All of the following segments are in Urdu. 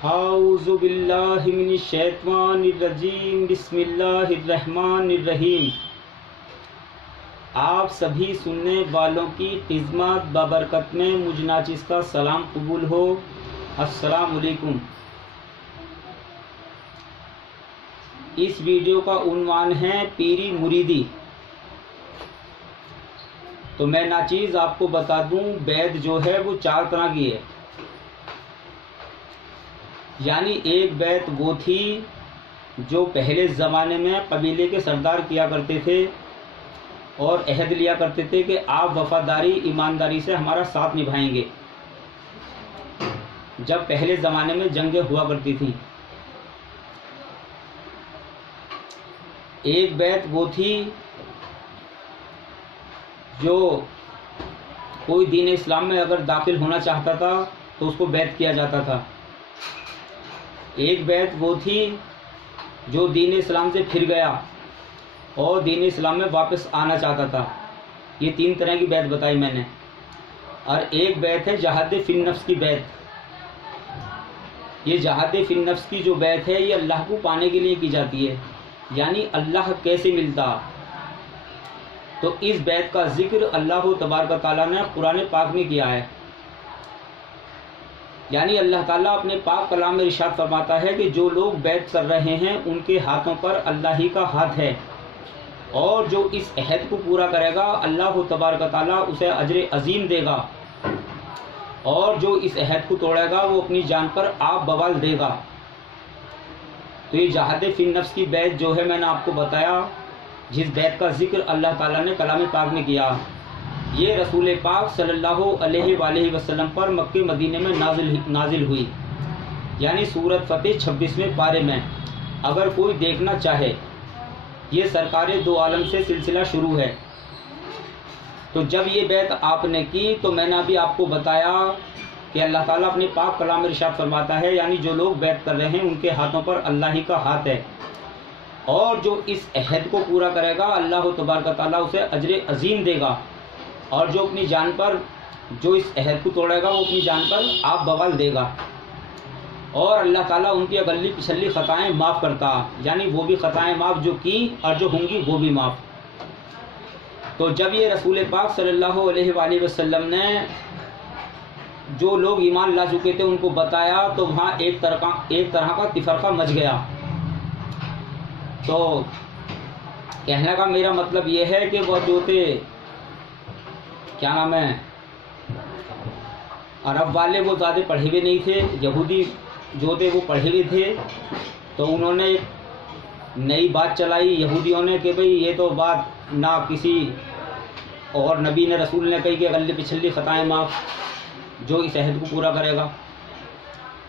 اعوذ باللہ من الشیطان الرجیم، بسم اللہ الرحمن الرحیم۔ آپ سبھی سننے والوں کی خدمت بابرکت میں مجھ ناچیز کا سلام قبول ہو۔ السلام علیکم۔ اس ویڈیو کا عنوان ہے پیری مریدی۔ تو میں ناچیز آپ کو بتا دوں، بیعت جو ہے وہ 4 طرح کی ہے۔ یعنی ایک بیعت وہ تھی جو پہلے زمانے میں قبیلے کے سردار کیا کرتے تھے اور عہد لیا کرتے تھے کہ آپ وفاداری ایمانداری سے ہمارا ساتھ نبھائیں گے، جب پہلے زمانے میں جنگیں ہوا کرتی تھیں۔ ایک بیعت وہ تھی جو کوئی دین اسلام میں اگر داخل ہونا چاہتا تھا تو اس کو بیعت کیا جاتا تھا۔ ایک بیعت وہ تھی جو دین اسلام سے پھر گیا اور دین اسلام میں واپس آنا چاہتا تھا۔ یہ 3 طرح کی بیعت بتائی میں نے۔ اور ایک بیعت ہے جہاد فی النفس کی بیعت۔ یہ جہاد فی النفس کی جو بیعت ہے یہ اللہ کو پانے کے لیے کی جاتی ہے، یعنی اللہ کیسے ملتا۔ تو اس بیعت کا ذکر اللہ تبارک و تعالیٰ نے قرآن پاک میں کیا ہے۔ یعنی اللہ تعالیٰ اپنے پاک کلام میں ارشاد فرماتا ہے کہ جو لوگ بیعت کر رہے ہیں ان کے ہاتھوں پر اللہ ہی کا ہاتھ ہے، اور جو اس عہد کو پورا کرے گا اللہ تبارک و تعالیٰ اسے اجر عظیم دے گا، اور جو اس عہد کو توڑے گا وہ اپنی جان پر آب بوال دے گا۔ تو یہ جہاد فی النفس کی بیعت جو ہے میں نے آپ کو بتایا، جس بیعت کا ذکر اللہ تعالیٰ نے کلام پاک میں کیا، یہ رسول پاک صلی اللہ علیہ وآلہ وسلم پر مکہ مدینہ میں نازل ہوئی، یعنی سورۃ فتح 26ویں پارے میں۔ اگر کوئی دیکھنا چاہے، یہ سرکار دو عالم سے سلسلہ شروع ہے۔ تو جب یہ بیعت آپ نے کی تو میں نے ابھی آپ کو بتایا کہ اللہ تعالیٰ اپنے پاک کلام میں ارشاد فرماتا ہے، یعنی جو لوگ بیعت کر رہے ہیں ان کے ہاتھوں پر اللہ ہی کا ہاتھ ہے، اور جو اس عہد کو پورا کرے گا اللہ تبارک و تعالیٰ اسے اجر عظیم دے گا، اور جو اپنی جان پر، جو اس عہد کو توڑے گا وہ اپنی جان پر آب بوال دے گا، اور اللہ تعالیٰ ان کی اگلی پچھلی خطائیں معاف کرتا، یعنی وہ بھی خطائیں معاف جو کی اور جو ہوں گی وہ بھی معاف۔ تو جب یہ رسول پاک صلی اللہ علیہ وآلہ وسلم نے جو لوگ ایمان لا چکے تھے ان کو بتایا تو وہاں ایک طرح کا تفرقہ مچ گیا۔ تو کہنے کا میرا مطلب یہ ہے کہ وہ جو تھے، کیا نام ہے، عرب والے، وہ زیادہ پڑھے ہوئے نہیں تھے، یہودی جو تھے وہ پڑھے ہوئے تھے، تو انہوں نے ایک نئی بات چلائی یہودیوں نے کہ بھئی یہ تو بات نہ کسی اور نبی نے، رسول نے کہی کہ اگلی پچھلی خطائیں معاف جو اس عہد کو پورا کرے گا،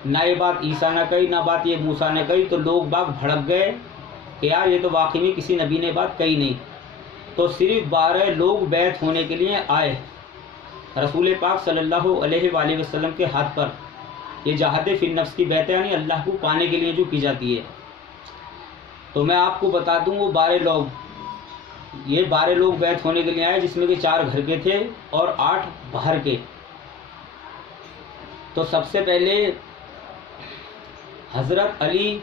نہ یہ بات عیسیٰ نے کہی، نہ بات یہ موسیٰ نے کہی۔ تو لوگ باغ بھڑک گئے کہ یار یہ تو واقعی میں کسی نبی نے بات کہی نہیں۔ تو صرف 12 لوگ بیعت ہونے کے لیے آئے رسول پاک صلی اللہ علیہ وآلہ وسلم کے ہاتھ پر۔ یہ جہاد فی النفس کی بیعت ہے، یعنی اللہ کو پانے کے لیے جو کی جاتی ہے۔ تو میں آپ کو بتا دوں وہ 12 لوگ بیعت ہونے کے لیے آئے، جس میں کہ 4 گھر کے تھے اور 8 باہر کے۔ تو سب سے پہلے حضرت علی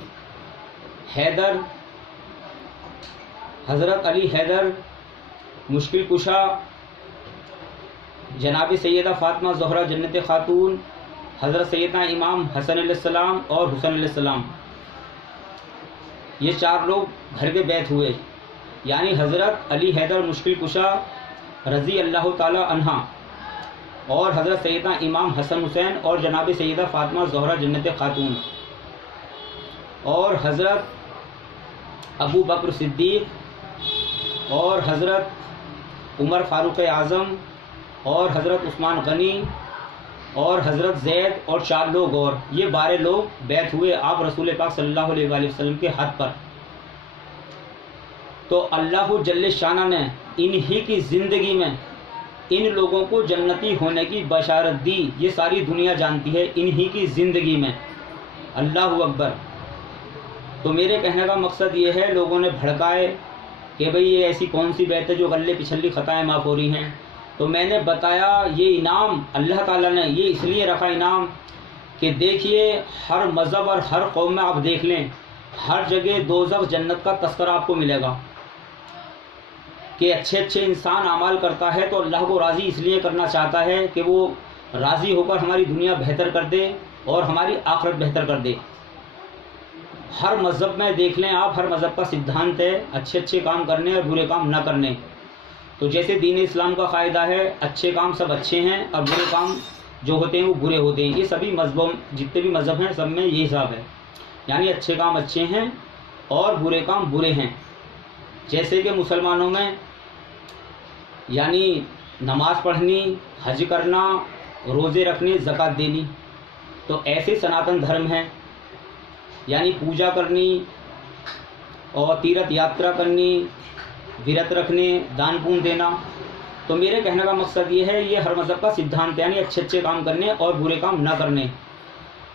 حیدر مشکل کشا، جناب سیدہ فاطمہ زہرا جنت خاتون، حضرت سیدنا امام حسن علیہ السلام اور حسین علیہ السلام، یہ 4 لوگ گھر کے بیعت ہوئے۔ یعنی حضرت علی حیدر مشکل کشا رضی اللہ تعالی عنہ، اور حضرت سیدنا امام حسن حسین، اور جناب سیدہ فاطمہ زہرا جنت خاتون، اور حضرت ابو بکر صدیق، اور حضرت عمر فاروق اعظم، اور حضرت عثمان غنی، اور حضرت زید، اور 4 لوگ اور۔ یہ 12 لوگ بیعت ہوئے آپ رسول پاک صلی اللہ علیہ وآلہ وسلم کے ہاتھ پر۔ تو اللہ جل شانہ نے انہی کی زندگی میں ان لوگوں کو جنتی ہونے کی بشارت دی۔ یہ ساری دنیا جانتی ہے انہی کی زندگی میں۔ اللہ اکبر۔ تو میرے کہنے کا مقصد یہ ہے، لوگوں نے بھڑکائے کہ بھئی یہ ایسی کون سی بیعت ہے جو اگلے پچھلی خطائیں معاف ہو رہی ہیں۔ تو میں نے بتایا یہ انعام اللہ تعالیٰ نے یہ اس لیے رکھا انعام کہ دیکھیے ہر مذہب اور ہر قوم میں آپ دیکھ لیں، ہر جگہ دوزخ جنت کا تذکرہ آپ کو ملے گا کہ اچھے اچھے انسان اعمال کرتا ہے تو اللہ کو راضی اس لیے کرنا چاہتا ہے کہ وہ راضی ہو کر ہماری دنیا بہتر کر دے اور ہماری آخرت بہتر کر دے۔ ہر مذہب میں دیکھ لیں آپ، ہر مذہب کا سدھانت ہے اچھے اچھے کام کرنے اور برے کام نہ کرنے۔ تو جیسے دین اسلام کا قاعدہ ہے اچھے کام سب اچھے ہیں اور برے کام جو ہوتے ہیں وہ برے ہوتے ہیں، یہ سبھی مذہبوں جتنے بھی مذہب ہیں سب میں یہی حساب ہے، یعنی اچھے کام اچھے ہیں اور برے کام برے ہیں۔ جیسے کہ مسلمانوں میں یعنی نماز پڑھنی، حج کرنا، روزے رکھنے، زکوٰۃ دینی، تو ایسے سناتن دھرم ہیں، یعنی پوجا کرنی اور تیرتھ یاترا کرنی، ورت رکھنے، دان پون دینا۔ تو میرے کہنے کا مقصد یہ ہے، یہ ہر مذہب کا سدھانت ہے، یعنی اچھے اچھے کام کرنے اور برے کام نہ کرنے۔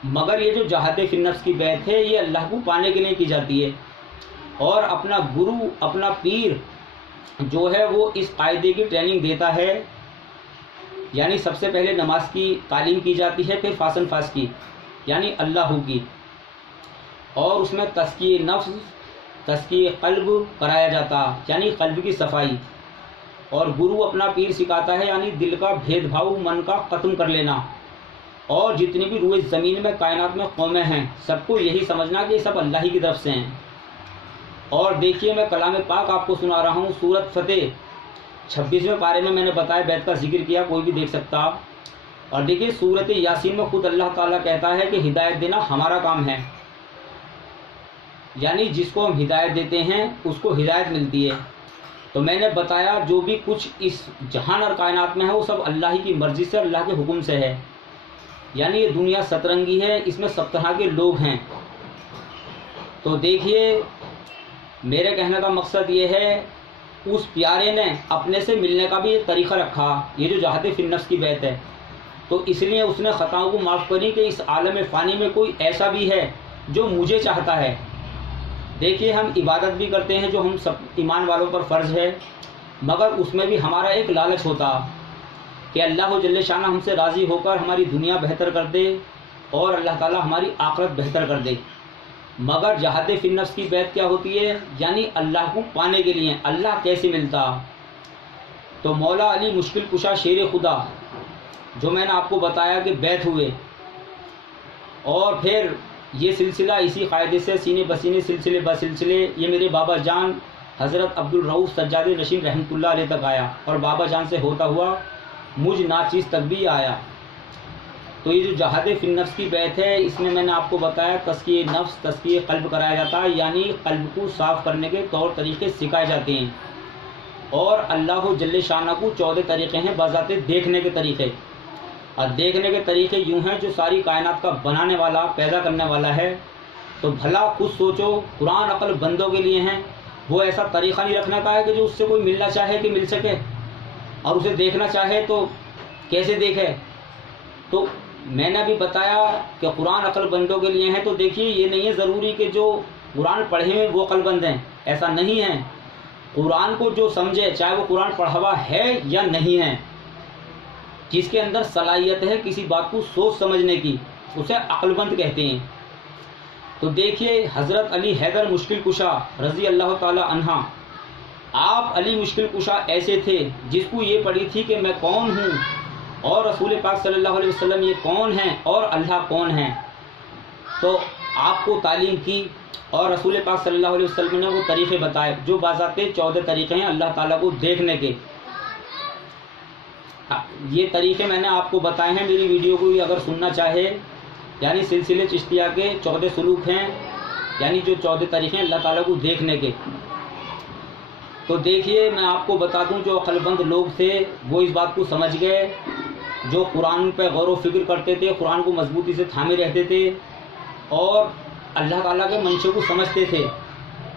مگر یہ جو جہاد فی النفس کی بیعت ہے یہ اللہ کو پانے کے لیے کی جاتی ہے، اور اپنا گرو اپنا پیر جو ہے وہ اس قاعدے کی ٹریننگ دیتا ہے، یعنی سب سے پہلے نماز کی تعلیم کی جاتی ہے، پھر فاسن فاس کی یعنی اللہ کی، اور اس میں تزکیہ نفس تزکیہ قلب کرایا جاتا یعنی قلب کی صفائی، اور گرو اپنا پیر سکھاتا ہے یعنی دل کا بھید بھاؤ من کا ختم کر لینا، اور جتنی بھی روئے زمین میں کائنات میں قومیں ہیں سب کو یہی سمجھنا کہ یہ سب اللہ ہی کی طرف سے ہیں۔ اور دیکھیے میں کلام پاک آپ کو سنا رہا ہوں، سورۃ فتح 26ویں پارے میں نے بتایا بیت کا ذکر کیا، کوئی بھی دیکھ سکتا۔ اور دیکھیے سورۃ یاسین میں خود اللہ تعالیٰ کہتا ہے کہ ہدایت دینا ہمارا کام ہے، یعنی جس کو ہم ہدایت دیتے ہیں اس کو ہدایت ملتی ہے۔ تو میں نے بتایا جو بھی کچھ اس جہان اور کائنات میں ہے وہ سب اللہ ہی کی مرضی سے، اللہ کے حکم سے ہے، یعنی یہ دنیا سترنگی ہے، اس میں سب طرح کے لوگ ہیں۔ تو دیکھیے میرے کہنے کا مقصد یہ ہے، اس پیارے نے اپنے سے ملنے کا بھی ایک طریقہ رکھا، یہ جو جہاد فی النفس کی بیعت ہے، تو اس لیے اس نے خطاؤں کو معاف کری کہ اس عالم فانی میں کوئی ایسا بھی ہے جو مجھے چاہتا ہے۔ دیکھیے ہم عبادت بھی کرتے ہیں جو ہم سب ایمان والوں پر فرض ہے، مگر اس میں بھی ہمارا ایک لالچ ہوتا کہ اللہ جل شانہ ہم سے راضی ہو کر ہماری دنیا بہتر کر دے اور اللہ تعالیٰ ہماری آخرت بہتر کر دے۔ مگر جہاد فی النفس کی بیعت کیا ہوتی ہے؟ یعنی اللہ کو پانے کے لیے۔ اللہ کیسے ملتا؟ تو مولا علی مشکل کشا شیر خدا جو میں نے آپ کو بتایا کہ بیعت ہوئے، اور پھر یہ سلسلہ اسی قاعدے سے سینے بسینے سلسلے بسلسلے یہ میرے بابا جان حضرت عبدالرؤوف سجاد نشین رحمۃ اللہ علیہ تک آیا، اور بابا جان سے ہوتا ہوا مجھ ناچیز تک بھی آیا۔ تو یہ جو جہاد فی النفس کی بیعت ہے اس میں نے آپ کو بتایا تزکیہ نفس تزکیہ قلب کرایا جاتا ہے، یعنی قلب کو صاف کرنے کے طور طریقے سکھائے جاتے ہیں، اور اللہ جل شانہ کو 14 طریقے ہیں بذات دیکھنے کے طریقے، اور دیکھنے کے طریقے یوں ہیں جو ساری کائنات کا بنانے والا پیدا کرنے والا ہے۔ تو بھلا خود سوچو، قرآن عقل بندوں کے لیے ہیں، وہ ایسا طریقہ نہیں رکھنے کا ہے کہ جو اس سے کوئی ملنا چاہے کہ مل سکے، اور اسے دیکھنا چاہے تو کیسے دیکھے۔ تو میں نے ابھی بتایا کہ قرآن عقل بندوں کے لیے ہیں، تو دیکھیے یہ نہیں ہے ضروری کہ جو قرآن پڑھے ہوئے وہ عقل بند ہیں، ایسا نہیں ہے۔ قرآن کو جو سمجھے چاہے وہ قرآن پڑھا ہوا ہے یا نہیں ہے، جس کے اندر صلاحیت ہے کسی بات کو سوچ سمجھنے کی، اسے عقل مند کہتے ہیں۔ تو دیکھیے حضرت علی حیدر مشکل کشا رضی اللہ تعالی عنہ، آپ علی مشکل کشا ایسے تھے جس کو یہ پڑھی تھی کہ میں کون ہوں اور رسول پاک صلی اللہ علیہ وسلم یہ کون ہیں اور اللہ کون ہیں، تو آپ کو تعلیم کی اور رسول پاک صلی اللہ علیہ وسلم نے وہ طریقے بتائے جو باضابطے 14 طریقے ہیں اللہ تعالیٰ کو دیکھنے کے۔ یہ طریقے میں نے آپ کو بتائے ہیں، میری ویڈیو کو اگر سننا چاہے، یعنی سلسلے چشتیہ کے 14 سلوک ہیں، یعنی جو 14 طریقے ہیں اللہ تعالیٰ کو دیکھنے کے۔ تو دیکھیے میں آپ کو بتا دوں جو عقل مند لوگ تھے وہ اس بات کو سمجھ گئے، جو قرآن پہ غور و فکر کرتے تھے، قرآن کو مضبوطی سے تھامے رہتے تھے اور اللہ تعالیٰ کے منشے کو سمجھتے تھے،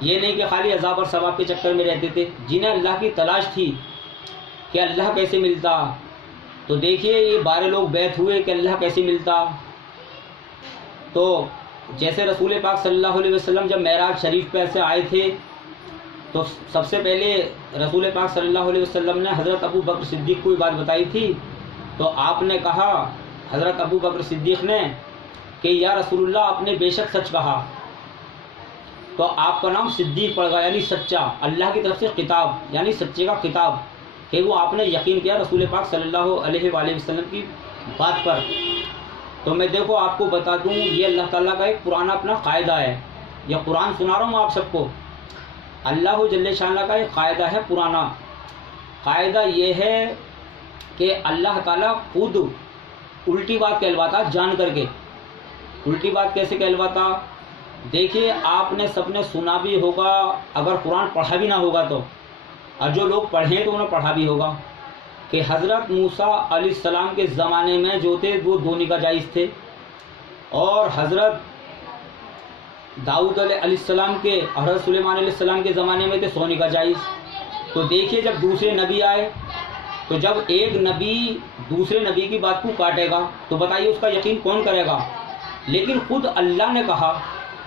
یہ نہیں کہ خالی عذاب اور ثواب کے چکر میں رہتے تھے، جنہیں اللہ کی تلاش تھی کہ اللہ کیسے ملتا۔ تو دیکھیے یہ 12 لوگ بیعت ہوئے کہ اللہ کیسے ملتا۔ تو جیسے رسول پاک صلی اللہ علیہ وسلم جب معراج شریف پہ ایسے آئے تھے تو سب سے پہلے رسول پاک صلی اللہ علیہ وسلم نے حضرت ابو بکر صدیق کو یہ بات بتائی تھی، تو آپ نے کہا حضرت ابو بکر صدیق نے کہ یا رسول اللہ آپ نے بے شک سچ کہا، تو آپ کا نام صدیق پڑ گا، یعنی سچا، اللہ کی طرف سے خطاب یعنی سچے کا خطاب، کہ وہ آپ نے یقین کیا رسول پاک صلی اللہ علیہ وآلہ وسلم کی بات پر۔ تو میں دیکھو آپ کو بتا دوں، یہ اللہ تعالیٰ کا ایک پرانا اپنا قاعدہ ہے، یہ قرآن سنا رہا ہوں آپ سب کو، اللہ جل شانہ کا ایک قاعدہ ہے پرانا۔ قاعدہ یہ ہے کہ اللہ تعالیٰ خود الٹی بات کہلواتا جان کر کے۔ الٹی بات کیسے کہلواتا؟ دیکھیے آپ نے سب نے سنا بھی ہوگا، اگر قرآن پڑھا بھی نہ ہوگا تو، اور جو لوگ پڑھیں تو انہیں پڑھا بھی ہوگا، کہ حضرت موسیٰ علیہ السلام کے زمانے میں جو تھے وہ 2 نکاح جائز تھے، اور حضرت داؤد علیہ السلام کے، حضرت سلیمان علیہ السلام کے زمانے میں تھے 100 نکاح جائز۔ تو دیکھیے جب دوسرے نبی آئے، تو جب ایک نبی دوسرے نبی کی بات کو کاٹے گا تو بتائیے اس کا یقین کون کرے گا؟ لیکن خود اللہ نے کہا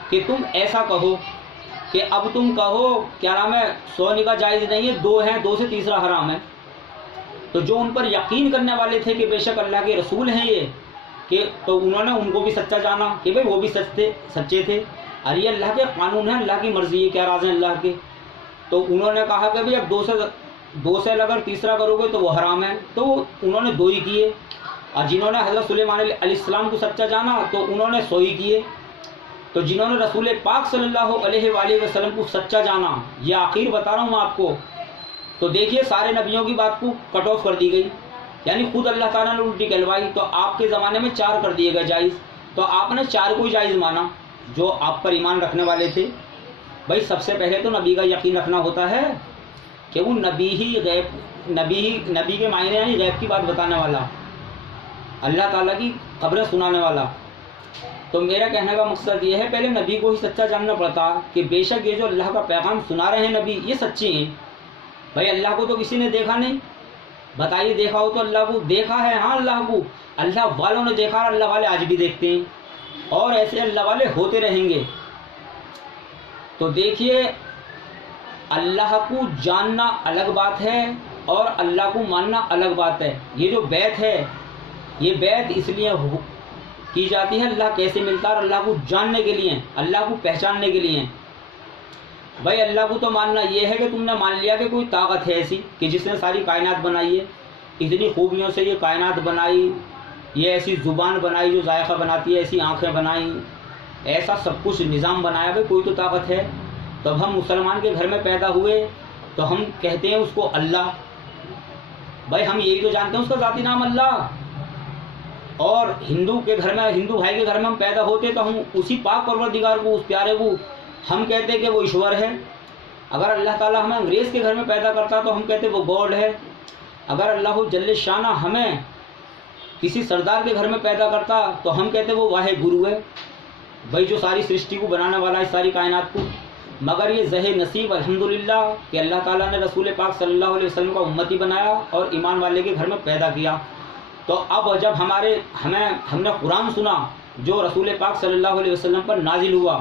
کہ تم ایسا کہو کہ اب تم کہو کیا نام ہے 100 نکاح جائز نہیں ہے، 2 ہیں، 2 سے تیسرا حرام ہے۔ تو جو ان پر یقین کرنے والے تھے کہ بے شک اللہ کے رسول ہیں یہ، کہ تو انہوں نے ان کو بھی سچا جانا کہ بھئی وہ بھی سچے تھے، اور یہ اللہ کے قانون ہیں، اللہ کی مرضی ہے، کیا راز ہیں اللہ کے۔ تو انہوں نے کہا کہ بھئی اب 2 سے اگر تیسرا کرو گے تو وہ حرام ہے، تو انہوں نے 2 ہی کیے، اور جنہوں نے حضرت سلیمان علیہ السلام کو سچا جانا تو انہوں نے 100 ہی کیے۔ تو جنہوں نے رسول پاک صلی اللہ علیہ وآلہ وسلم کو سچا جانا، یہ آخر بتا رہا ہوں میں آپ کو، تو دیکھیے سارے نبیوں کی بات کو کٹ آف کر دی گئی، یعنی خود اللہ تعالیٰ نے الٹی کہلوائی۔ تو آپ کے زمانے میں 4 کر دیے گئے جائز، تو آپ نے 4 کو ہی جائز مانا جو آپ پر ایمان رکھنے والے تھے۔ بھائی سب سے پہلے تو نبی کا یقین رکھنا ہوتا ہے کہ وہ نبی کے معنی یعنی غیب کی بات بتانے والا، اللہ تعالیٰ کی خبریں سنانے والا۔ تو میرا کہنے کا مقصد یہ ہے پہلے نبی کو ہی سچا جاننا پڑتا کہ بے شک یہ جو اللہ کا پیغام سنا رہے ہیں نبی، یہ سچے ہیں۔ بھائی اللہ کو تو کسی نے دیکھا نہیں، بتائیے دیکھا ہو تو اللہ کو دیکھا ہے، ہاں اللہ کو اللہ والوں نے دیکھا، اللہ والے آج بھی دیکھتے ہیں، اور ایسے اللہ والے ہوتے رہیں گے۔ تو دیکھیے اللہ کو جاننا الگ بات ہے اور اللہ کو ماننا الگ بات ہے۔ یہ جو بیعت ہے، یہ بیعت اس لیے کی جاتی ہے اللہ کیسے ملتا ہے، اور اللہ کو جاننے کے لیے، اللہ کو پہچاننے کے لیے۔ بھائی اللہ کو تو ماننا یہ ہے کہ تم نے مان لیا کہ کوئی طاقت ہے ایسی کہ جس نے ساری کائنات بنائی ہے، اتنی خوبیوں سے یہ کائنات بنائی، یہ ایسی زبان بنائی جو ذائقہ بناتی ہے، ایسی آنکھیں بنائیں، ایسا سب کچھ نظام بنایا، بھائی کوئی تو طاقت ہے۔ تو اب ہم مسلمان کے گھر میں پیدا ہوئے تو ہم کہتے ہیں اس کو اللہ، بھائی ہم یہی تو جانتے ہیں اس کا ذاتی نام اللہ۔ اور ہندو کے گھر میں، ہندو بھائی کے گھر میں ہم پیدا ہوتے تو ہم اسی پاک پروردگار کو، اس پیارے کو ہم کہتے ہیں کہ وہ ایشور ہے۔ اگر اللہ تعالیٰ ہمیں انگریز کے گھر میں پیدا کرتا تو ہم کہتے وہ گاڈ ہے۔ اگر اللہ جل شانہ ہمیں کسی سردار کے گھر میں پیدا کرتا تو ہم کہتے وہ واحد گرو ہے، بھائی جو ساری سرشٹی کو بنانے والا ہے، ساری کائنات کو۔ مگر یہ زہ نصیب الحمدللہ کہ اللہ تعالیٰ نے رسول پاک صلی اللہ علیہ وسلم کا امتی بنایا اور ایمان والے کے گھر میں پیدا کیا۔ تو اب جب ہم نے قرآن سنا جو رسول پاک صلی اللہ علیہ وسلم پر نازل ہوا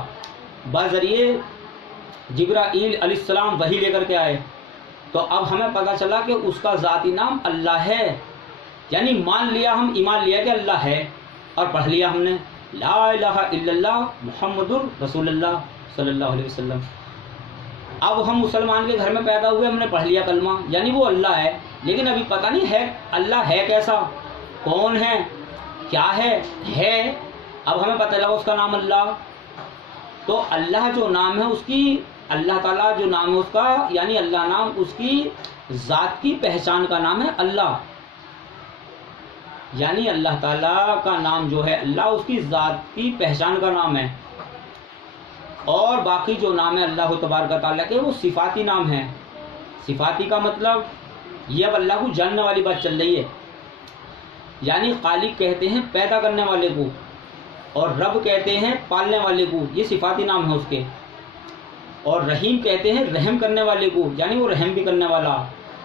بذریعے جبرائیل علیہ السلام وحی لے کر کے آئے، تو اب ہمیں پتہ چلا کہ اس کا ذاتی نام اللہ ہے، یعنی مان لیا، ہم ایمان لیا کہ اللہ ہے، اور پڑھ لیا ہم نے لا الہ الا اللہ محمد رسول اللہ صلی اللہ علیہ وسلم۔ اب ہم مسلمان کے گھر میں پیدا ہوئے، ہم نے پڑھ لیا کلمہ، یعنی وہ اللہ ہے، لیکن ابھی پتہ نہیں ہے اللہ ہے کیسا، کون ہے، کیا ہے۔ اب ہمیں پتہ لگا اس کا نام اللہ۔ تو اللہ جو نام ہے اس کی، اللہ تعالیٰ جو نام ہے اس کا، یعنی اللہ نام اس کی ذات کی پہچان کا نام ہے اللہ، یعنی اللہ تعالیٰ کا نام جو ہے اللہ اس کی ذات کی پہچان کا نام ہے۔ اور باقی جو نام ہے اللہ تبارک تعالیٰ کے وہ صفاتی نام ہے۔ صفاتی کا مطلب یہ اب اللہ کو جاننے والی بات چل رہی ہے، یعنی خالق کہتے ہیں پیدا کرنے والے کو، اور رب کہتے ہیں پالنے والے کو، یہ صفاتی نام ہے اس کے۔ اور رحیم کہتے ہیں رحم کرنے والے کو، یعنی وہ رحم بھی کرنے والا۔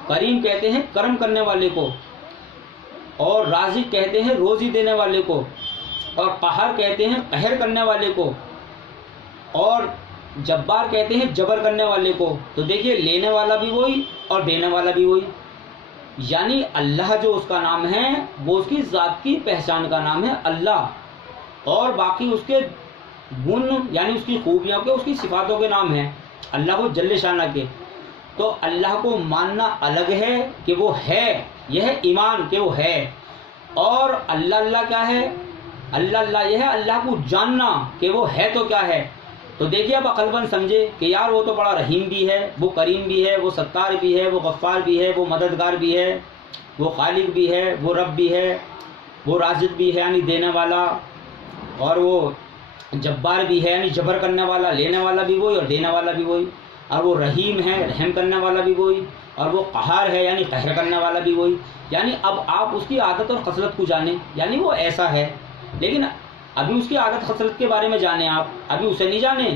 کریم کہتے ہیں کرم کرنے والے کو، اور رازق کہتے ہیں روزی دینے والے کو، اور قہر کہتے ہیں قہر کرنے والے کو، اور جبار کہتے ہیں جبر کرنے والے کو۔ تو دیکھیے لینے والا بھی وہی اور دینے والا بھی وہی، یعنی اللہ جو اس کا نام ہے وہ اس کی ذات کی پہچان کا نام ہے اللہ۔ اور باقی اس کے گن یعنی اس کی خوبیوں کے، اس کی صفاتوں کے نام ہیں اللہ کو جل شانہ کے۔ تو اللہ کو ماننا الگ ہے کہ وہ ہے، یہ ہے ایمان کہ وہ ہے، اور اللہ اللہ کیا ہے؟ اللہ اللہ یہ ہے اللہ کو جاننا کہ وہ ہے تو کیا ہے۔ تو دیکھیے اب عقل مند سمجھے کہ یار وہ تو بڑا رحیم بھی ہے، وہ کریم بھی ہے، وہ ستار بھی ہے، وہ غفار بھی ہے، وہ مددگار بھی ہے، وہ خالق بھی ہے، وہ رب بھی ہے، وہ رازق بھی ہے یعنی دینے والا، اور وہ جبار بھی ہے یعنی جبر کرنے والا، لینے والا بھی وہی اور دینے والا بھی وہی، اور وہ رحیم ہے رحم کرنے والا بھی وہی، اور وہ قہار ہے یعنی قہر کرنے والا بھی وہی۔ یعنی اب آپ اس کی عادت اور خصلت کو جانیں، یعنی وہ ایسا ہے، لیکن ابھی اس کی عادت خصلت کے بارے میں جانیں، آپ ابھی اسے نہیں جانیں۔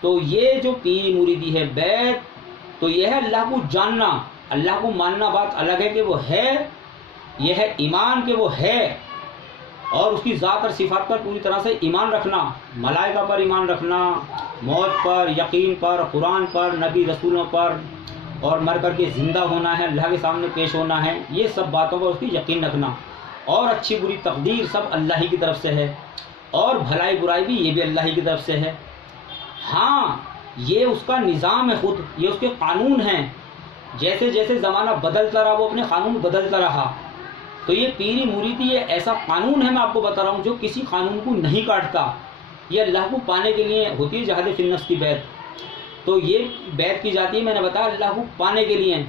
تو یہ جو پیر مریدی ہے بیت، تو یہ ہے اللہ کو جاننا، اللہ کو ماننا بات الگ ہے کہ وہ ہے، یہ ہے ایمان کہ وہ ہے، اور اس کی ذات اور صفات پر پوری طرح سے ایمان رکھنا، ملائکہ پر ایمان رکھنا، موت پر، یقین پر، قرآن پر، نبی رسولوں پر، اور مر کر کے زندہ ہونا ہے، اللہ کے سامنے پیش ہونا ہے، یہ سب باتوں پر اس کی یقین رکھنا، اور اچھی بری تقدیر سب اللہ ہی کی طرف سے ہے، اور بھلائی برائی بھی یہ بھی اللہ ہی کی طرف سے ہے۔ ہاں یہ اس کا نظام ہے، خود یہ اس کے قانون ہیں، جیسے جیسے زمانہ بدلتا رہا وہ اپنے قانون بدلتا رہا۔ تو یہ پیری مریدی یہ ایسا قانون ہے، میں آپ کو بتا رہا ہوں، جو کسی قانون کو نہیں کاٹتا، یہ اللہ کو پانے کے لیے ہوتی ہے جہاد فی النفس کی بیعت۔ تو یہ بیعت کی جاتی ہے، میں نے بتایا اللہ کو پانے کے لیے،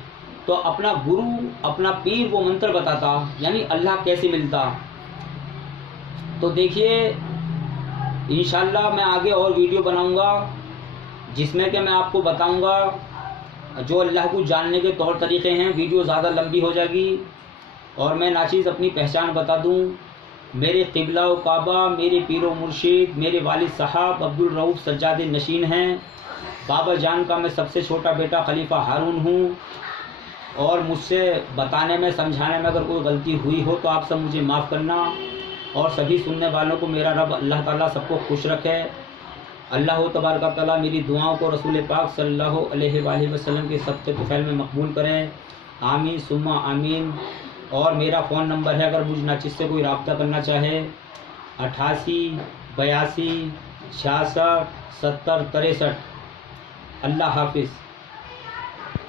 تو اپنا گرو اپنا پیر وہ منتر بتاتا، یعنی اللہ کیسے ملتا۔ تو دیکھیے انشاءاللہ میں آگے اور ویڈیو بناؤں گا جس میں کہ میں آپ کو بتاؤں گا جو اللہ کو جاننے کے طور طریقے ہیں۔ ویڈیو زیادہ لمبی ہو جائے گی، اور میں ناچیز اپنی پہچان بتا دوں، میرے قبلہ و کعبہ میرے پیر و مرشد میرے والد صاحب عبدالرؤف سجاد نشین ہیں۔ بابا جان کا میں سب سے چھوٹا بیٹا خلیفہ ہارون ہوں، اور مجھ سے بتانے میں سمجھانے میں اگر کوئی غلطی ہوئی ہو تو آپ سب مجھے معاف کرنا، اور سبھی سننے والوں کو میرا رب اللہ تعالیٰ سب کو خوش رکھے۔ اللہ تبارک تعالیٰ میری دعاؤں کو رسول پاک صلی اللہ علیہ وآلہ وسلم کے صدقے طفیل میں مقبول کریں، آمین ثم آمین۔ اور میرا فون نمبر ہے اگر مجھ ناچیز سے کوئی رابطہ کرنا چاہے 88 82 66 70 63۔ اللہ حافظ۔